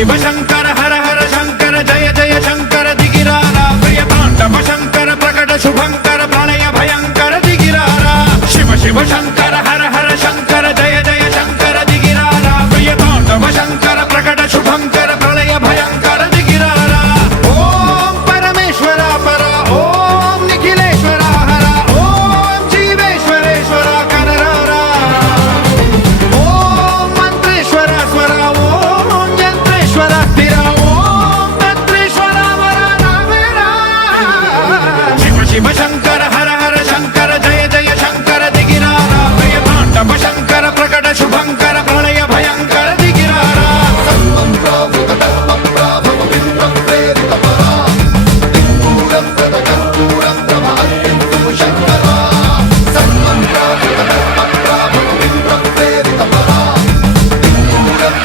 शिव शंकर हर हर शंकर जय जय शंकर दिगिरारा प्रिय तांडव शंकर प्रकट शुभंकर प्रणय भयंकर दिगिरारा शिव शिव शंकर